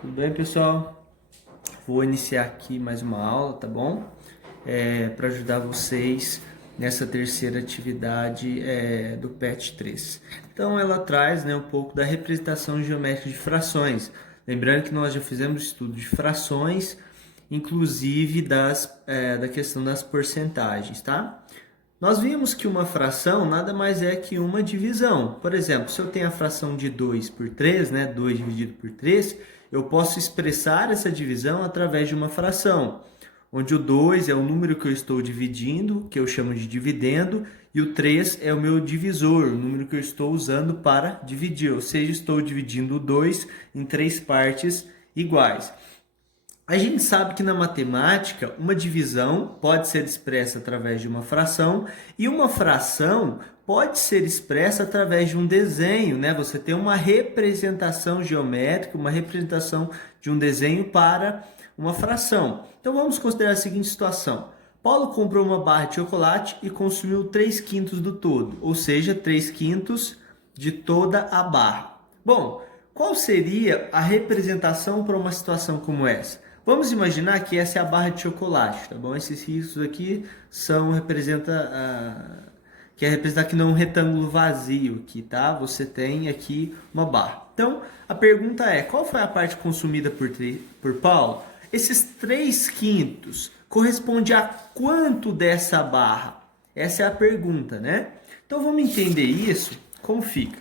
Tudo bem, pessoal? Vou iniciar aqui mais uma aula, tá bom? Para ajudar vocês nessa terceira atividade do PET 3. Então, ela traz, né, um pouco da representação geométrica de frações. Lembrando que nós já fizemos estudo de frações, inclusive da questão das porcentagens, tá? Nós vimos que uma fração nada mais é que uma divisão. Por exemplo, se eu tenho a fração de 2 por 3, né, 2 dividido por 3, eu posso expressar essa divisão através de uma fração, onde o 2 é o número que eu estou dividindo, que eu chamo de dividendo, e o 3 é o meu divisor, o número que eu estou usando para dividir, ou seja, estou dividindo o 2 em 3 partes iguais. A gente sabe que na matemática, uma divisão pode ser expressa através de uma fração e uma fração pode ser expressa através de um desenho, né? Você tem uma representação geométrica, uma representação de um desenho para uma fração. Então vamos considerar a seguinte situação. Paulo comprou uma barra de chocolate e consumiu 3 quintos do todo, ou seja, 3 quintos de toda a barra. Bom, qual seria a representação para uma situação como essa? Vamos imaginar que essa é a barra de chocolate, tá bom? Esses riscos aqui quer representar que não é um retângulo vazio aqui, tá? Você tem aqui uma barra. Então, a pergunta é, qual foi a parte consumida por Paulo? Esses 3 quintos corresponde a quanto dessa barra? Essa é a pergunta, né? Então, vamos entender isso, como fica.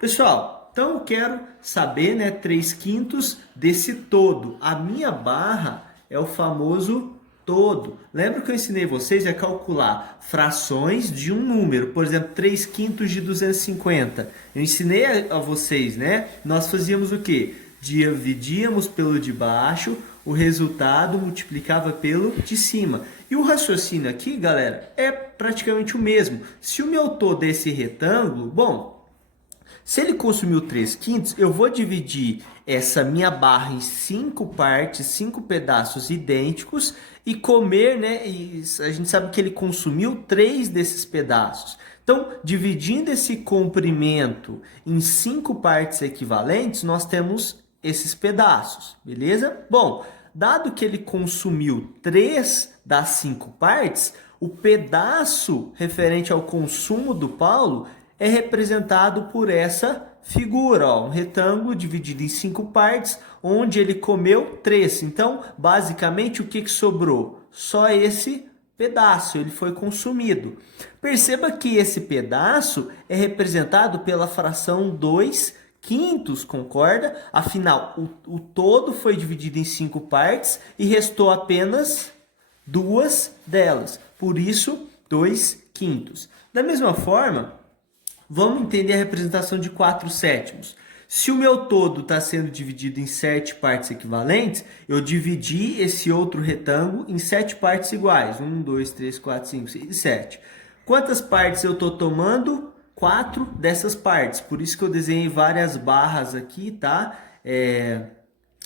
Pessoal, então eu quero saber, né, 3 quintos desse todo. A minha barra é o famoso todo. Lembra que eu ensinei vocês a calcular frações de um número. Por exemplo, 3 quintos de 250. Eu ensinei a vocês, né? Nós fazíamos o quê? Dividíamos pelo de baixo, o resultado multiplicava pelo de cima. E o raciocínio aqui, galera, é praticamente o mesmo. Se o meu todo é esse retângulo, bom, se ele consumiu 3 quintos, eu vou dividir essa minha barra em 5 partes, 5 pedaços idênticos e comer, né? E a gente sabe que ele consumiu 3 desses pedaços. Então, dividindo esse comprimento em 5 partes equivalentes, nós temos esses pedaços, beleza? Bom, dado que ele consumiu 3 das 5 partes, o pedaço referente ao consumo do Paulo é representado por essa figura, ó, um retângulo dividido em 5 partes, onde ele comeu 3. Então, basicamente, o que sobrou? Só esse pedaço, ele foi consumido. Perceba que esse pedaço é representado pela fração 2 quintos, concorda? Afinal, o todo foi dividido em 5 partes e restou apenas 2 delas. Por isso, 2 quintos. Da mesma forma, vamos entender a representação de 4 sétimos. Se o meu todo está sendo dividido em 7 partes equivalentes, eu dividi esse outro retângulo em 7 partes iguais. 1, 2, 3, 4, 5, 6 e 7. Quantas partes eu estou tomando? 4 dessas partes. Por isso que eu desenhei várias barras aqui, tá?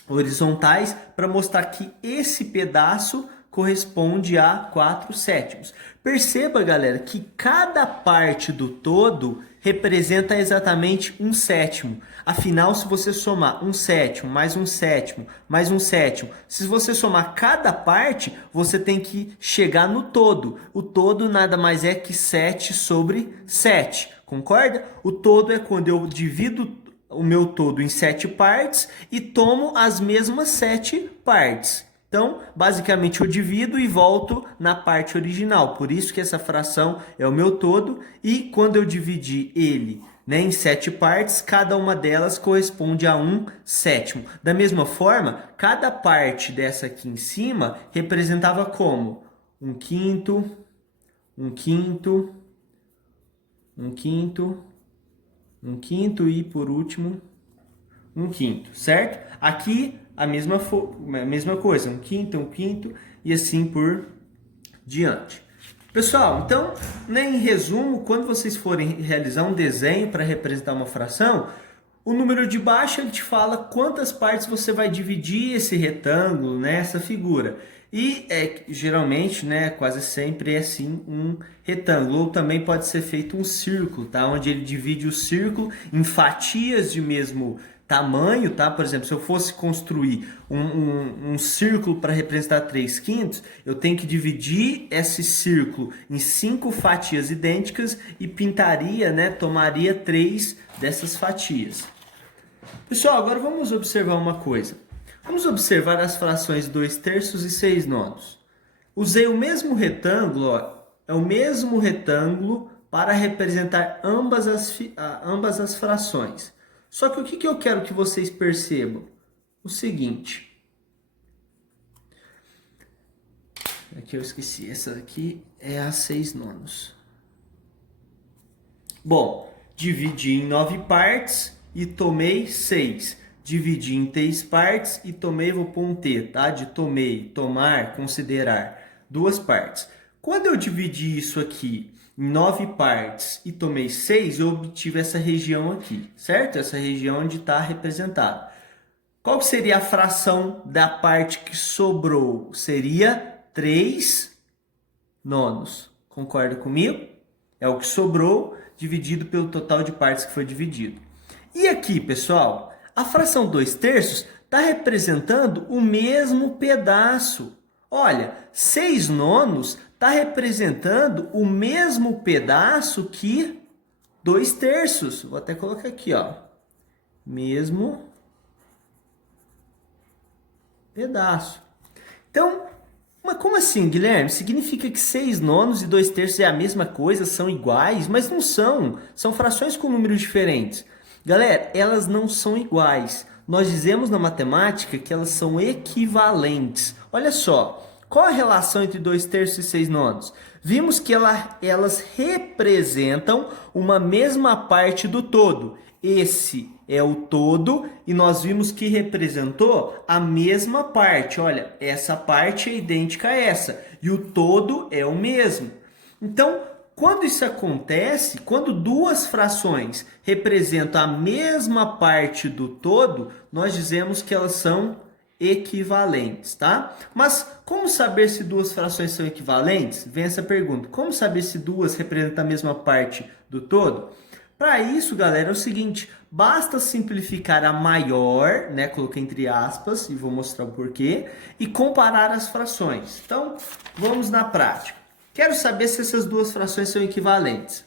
Horizontais, para mostrar que esse pedaço corresponde a 4 sétimos. Perceba, galera, que cada parte do todo representa exatamente um sétimo. Afinal, se você somar um sétimo, mais um sétimo, mais um sétimo, se você somar cada parte, você tem que chegar no todo. O todo nada mais é que 7 sobre 7, concorda? O todo é quando eu divido o meu todo em 7 partes e tomo as mesmas 7 partes. Então, basicamente, eu divido e volto na parte original. Por isso que essa fração é o meu todo. E quando eu dividi ele, né, em 7 partes, cada uma delas corresponde a um sétimo. Da mesma forma, cada parte dessa aqui em cima representava como? Um quinto, um quinto, um quinto, um quinto e, por último, um quinto, certo? Aqui a mesma coisa, um quinto e assim por diante. Pessoal, então, né, em resumo, quando vocês forem realizar um desenho para representar uma fração, o número de baixo ele te fala quantas partes você vai dividir esse retângulo, né, essa figura. E geralmente, né, quase sempre é assim um retângulo. Ou também pode ser feito um círculo, tá? Onde ele divide o círculo em fatias de mesmo tamanho, tá? Por exemplo, se eu fosse construir um círculo para representar 3/5, eu tenho que dividir esse círculo em 5 fatias idênticas e pintaria, né? Tomaria 3 dessas fatias. Pessoal, agora vamos observar uma coisa. Vamos observar as frações 2/3 e 6/9. Usei o mesmo retângulo, ó, é o mesmo retângulo para representar ambas as frações. Só que o que eu quero que vocês percebam? O seguinte. Aqui eu esqueci, essa aqui é a 6/9. Bom, dividi em 9 partes e tomei 6. Dividi em 3 partes e tomei, vou pôr um T, tá? De tomei, tomar, considerar. 2 partes. Quando eu dividi isso aqui em 9 partes e tomei 6, eu obtive essa região aqui, certo? Essa região onde está representada. Qual seria a fração da parte que sobrou? Seria 3/9. Concorda comigo? É o que sobrou dividido pelo total de partes que foi dividido. E aqui, pessoal, a fração 2/3 está representando o mesmo pedaço. Olha, 6/9 está representando o mesmo pedaço que 2/3. Vou até colocar aqui, ó. Mesmo pedaço. Então, mas como assim, Guilherme? Significa que 6/9 e 2/3 é a mesma coisa, são iguais? Mas não são. São frações com números diferentes. Galera, elas não são iguais. Nós dizemos na matemática que elas são equivalentes. Olha só, qual a relação entre 2/3 e 6/9? Vimos que elas representam uma mesma parte do todo. Esse é o todo e nós vimos que representou a mesma parte. Olha, essa parte é idêntica a essa e o todo é o mesmo. Então, quando isso acontece, quando duas frações representam a mesma parte do todo, nós dizemos que elas são equivalentes, tá? Mas como saber se duas frações são equivalentes? Vem essa pergunta. Como saber se duas representam a mesma parte do todo? Para isso, galera, é o seguinte, basta simplificar a maior, né, coloquei entre aspas e vou mostrar o porquê, e comparar as frações. Então, vamos na prática. Quero saber se essas duas frações são equivalentes.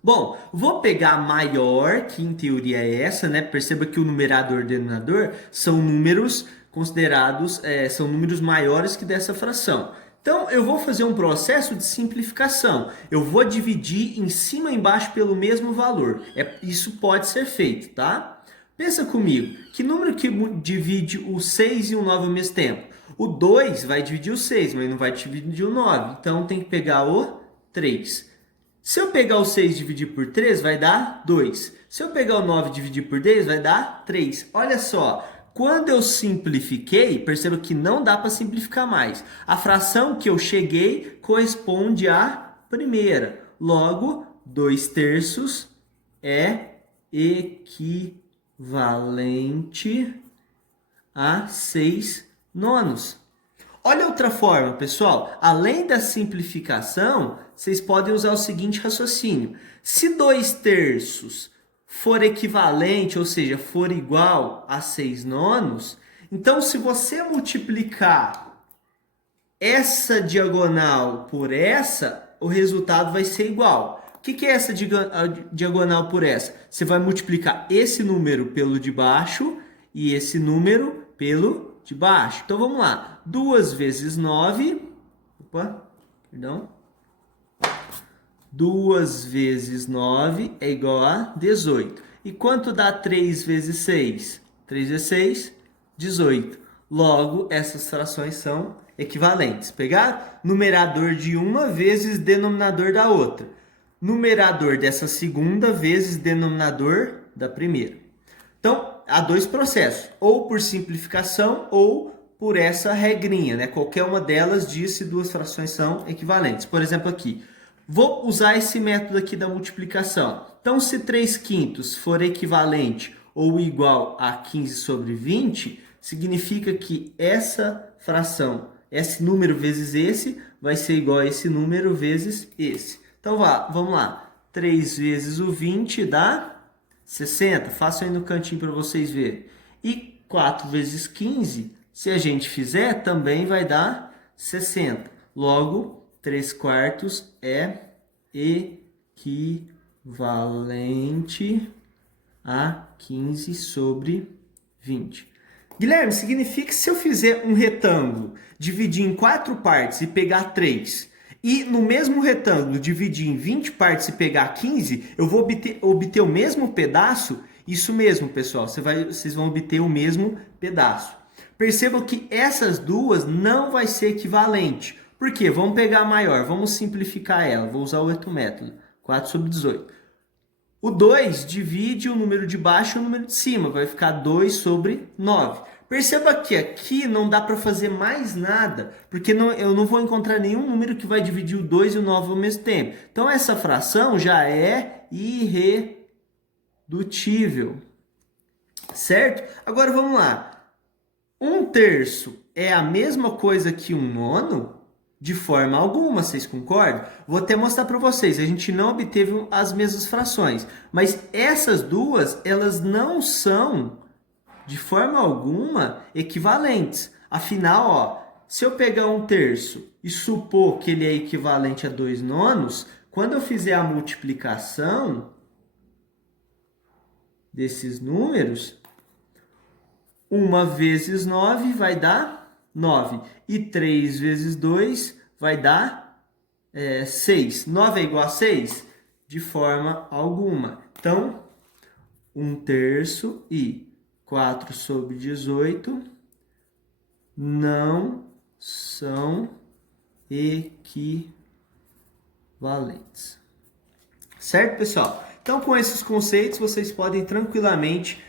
Bom, vou pegar a maior, que em teoria é essa, né? Perceba que o numerador e o denominador são números considerados, são números maiores que dessa fração. Então, eu vou fazer um processo de simplificação. Eu vou dividir em cima e embaixo pelo mesmo valor. Isso pode ser feito, tá? Pensa comigo, que número que divide o 6 e o 9 ao mesmo tempo? O 2 vai dividir o 6, mas não vai dividir o 9. Então, tem que pegar o 3. Se eu pegar o 6 e dividir por 3, vai dar 2. Se eu pegar o 9 e dividir por 10, vai dar 3. Olha só, quando eu simplifiquei, perceba que não dá para simplificar mais. A fração que eu cheguei corresponde à primeira. Logo, 2/3 é equivalente a 6/9. Olha outra forma, pessoal. Além da simplificação, vocês podem usar o seguinte raciocínio. Se 2/3 for equivalente, ou seja, for igual a 6/9, então se você multiplicar essa diagonal por essa, o resultado vai ser igual. O que é essa diagonal por essa? Você vai multiplicar esse número pelo de baixo e esse número pelo de baixo. Então vamos lá. 2 vezes 9. Opa, perdão. 2 vezes 9 é igual a 18. E quanto dá 3 vezes 6? 3 vezes 6, 18. Logo, essas frações são equivalentes. Pegar numerador de uma vezes denominador da outra. Numerador dessa segunda vezes denominador da primeira. Então, há dois processos. Ou por simplificação ou por essa regrinha, né? Qualquer uma delas diz se duas frações são equivalentes. Por exemplo, aqui. Vou usar esse método aqui da multiplicação. Então, se 3/5 for equivalente ou igual a 15 sobre 20, significa que essa fração, esse número vezes esse, vai ser igual a esse número vezes esse. Então, vamos lá. 3 vezes o 20 dá 60. Faço aí no cantinho para vocês verem. E 4 vezes 15, se a gente fizer, também vai dar 60. Logo, 3/4 é equivalente a 15/20. Guilherme, significa que se eu fizer um retângulo, dividir em 4 partes e pegar 3, e no mesmo retângulo dividir em 20 partes e pegar 15, eu vou obter o mesmo pedaço? Isso mesmo, pessoal, vocês vão obter o mesmo pedaço. Percebam que essas duas não vai ser equivalente. Por quê? Vamos pegar a maior, vamos simplificar ela. Vou usar o outro método, 4/18. O 2 divide o número de baixo e o número de cima, vai ficar 2/9. Perceba que aqui não dá para fazer mais nada, porque eu não vou encontrar nenhum número que vai dividir o 2 e o 9 ao mesmo tempo. Então, essa fração já é irredutível, certo? Agora, vamos lá. 1/3 é a mesma coisa que 1/9? De forma alguma, vocês concordam? Vou até mostrar para vocês, a gente não obteve as mesmas frações, mas essas duas, elas não são, de forma alguma, equivalentes. Afinal, ó, se eu pegar 1/3 e supor que ele é equivalente a 2/9, quando eu fizer a multiplicação desses números, 1 vezes 9 vai dar 9. E 3 vezes 2 vai dar 6. 9 é igual a 6? De forma alguma. Então, 1/3 e 4/18 não são equivalentes. Certo, pessoal? Então, com esses conceitos, vocês podem tranquilamente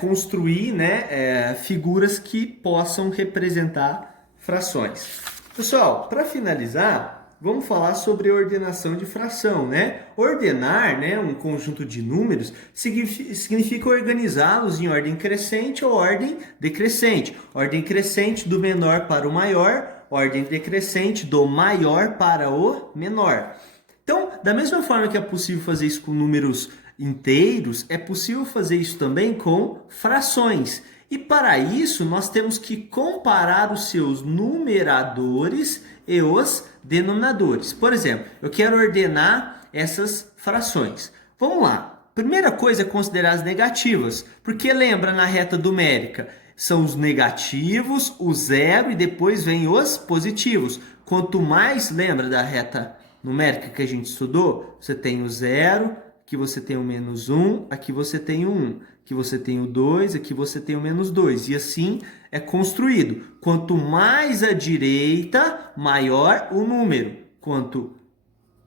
construir, né, figuras que possam representar frações. Pessoal, para finalizar, vamos falar sobre ordenação de fração, né? Ordenar, né, um conjunto de números significa organizá-los em ordem crescente ou ordem decrescente. Ordem crescente do menor para o maior, ordem decrescente do maior para o menor. Então, da mesma forma que é possível fazer isso com números inteiros, é possível fazer isso também com frações. E para isso, nós temos que comparar os seus numeradores e os denominadores. Por exemplo, eu quero ordenar essas frações. Vamos lá. Primeira coisa é considerar as negativas, porque lembra na reta numérica, são os negativos, o zero e depois vem os positivos. Quanto mais, lembra da reta numérica que a gente estudou? Você tem o zero, aqui você tem o -1, aqui você tem o 1, aqui você tem o 2, aqui você tem o -2. E assim é construído. Quanto mais à direita, maior o número. Quanto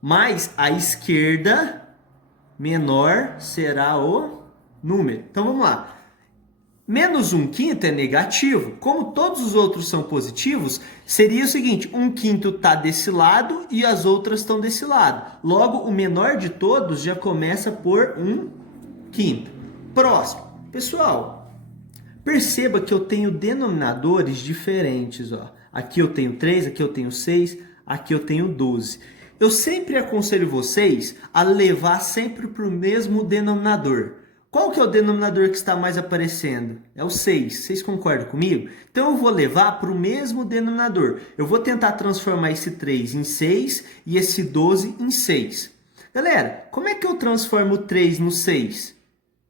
mais à esquerda, menor será o número. Então vamos lá. -1/5 é negativo. Como todos os outros são positivos, seria o seguinte: 1/5 está desse lado e as outras estão desse lado. Logo, o menor de todos já começa por 1/5. Próximo. Pessoal, perceba que eu tenho denominadores diferentes. Ó. Aqui eu tenho 3, aqui eu tenho 6, aqui eu tenho 12. Eu sempre aconselho vocês a levar sempre para o mesmo denominador. Qual que é o denominador que está mais aparecendo? É o 6. Vocês concordam comigo? Então eu vou levar para o mesmo denominador. Eu vou tentar transformar esse 3 em 6 e esse 12 em 6. Galera, como é que eu transformo o 3 no 6?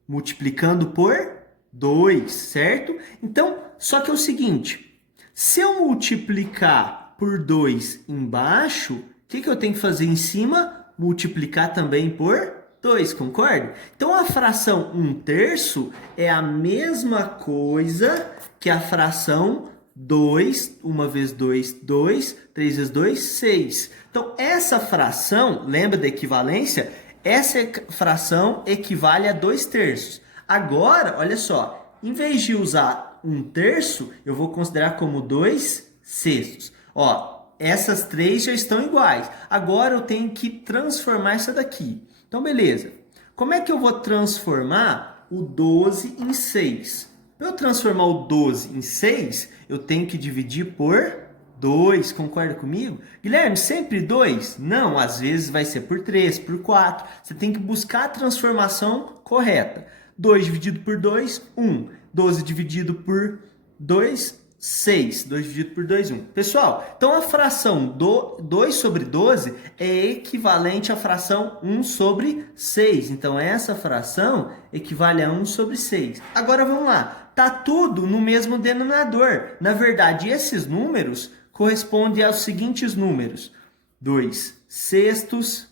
Multiplicando por 2, certo? Então, só que é o seguinte. Se eu multiplicar por 2 embaixo, o que eu tenho que fazer em cima? Multiplicar também por 2, concorda? Então, a fração 1/3 é a mesma coisa que a fração 2, 1 vezes 2, 2, 3 vezes 2, 6. Então, essa fração, lembra da equivalência? Essa fração equivale a 2/3. Agora, olha só, em vez de usar 1/3, eu vou considerar como 2/6. Ó, essas três já estão iguais. Agora eu tenho que transformar essa daqui. Então, beleza. Como é que eu vou transformar o 12 em 6? Para eu transformar o 12 em 6, eu tenho que dividir por 2, concorda comigo? Guilherme, sempre 2? Não, às vezes vai ser por 3, por 4. Você tem que buscar a transformação correta. 2 dividido por 2, 1. 12 dividido por 2, 6. 2 dividido por 2, 1. Pessoal, então a fração 2 sobre 12 é equivalente à fração 1 sobre 6. Então essa fração equivale a 1 sobre 6. Agora vamos lá. Tá tudo no mesmo denominador. Na verdade, esses números correspondem aos seguintes números: 2 sextos,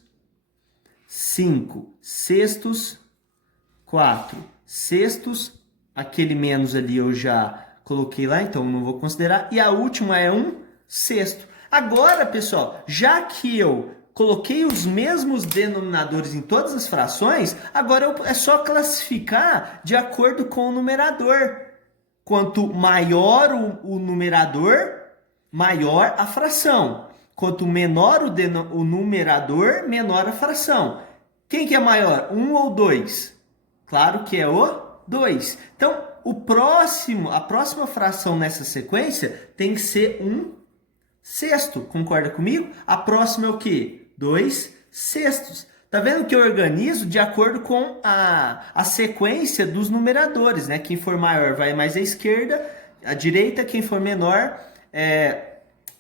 5 sextos, 4 sextos, aquele menos ali eu já coloquei lá, então não vou considerar, e a última é 1 sexto. Agora, pessoal, já que eu coloquei os mesmos denominadores em todas as frações, agora é só classificar de acordo com o numerador. Quanto maior o numerador, maior a fração. Quanto menor o numerador, menor a fração. Quem que é maior, 1 ou 2? Claro que é o 2. Então, a próxima fração nessa sequência tem que ser 1 sexto. Concorda comigo? A próxima é o quê? 2 sextos. Tá vendo que eu organizo de acordo com a sequência dos numeradores, né? Quem for maior vai mais à esquerda, à direita. Quem for menor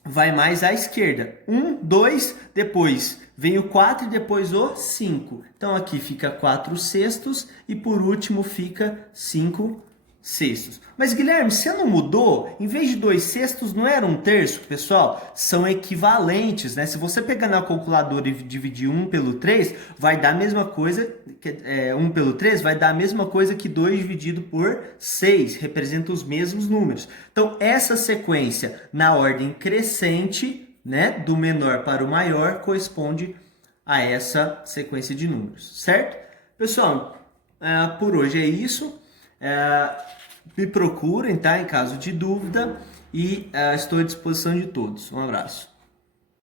vai mais à esquerda. 1, 2, depois vem o 4 e depois o 5. Então aqui fica 4 sextos e por último fica 5 sextos. Mas Guilherme, você não mudou? Em vez de 2 sextos, não era 1 terço, pessoal? São equivalentes, né? Se você pegar na calculadora e dividir 1 pelo 3, vai dar a mesma coisa, 1 pelo 3 vai dar a mesma coisa que 2 dividido por 6, representa os mesmos números. Então, essa sequência na ordem crescente, né, do menor para o maior, corresponde a essa sequência de números, certo? Pessoal, por hoje é isso. Me procurem, tá? Em caso de dúvida, e estou à disposição de todos. Um abraço.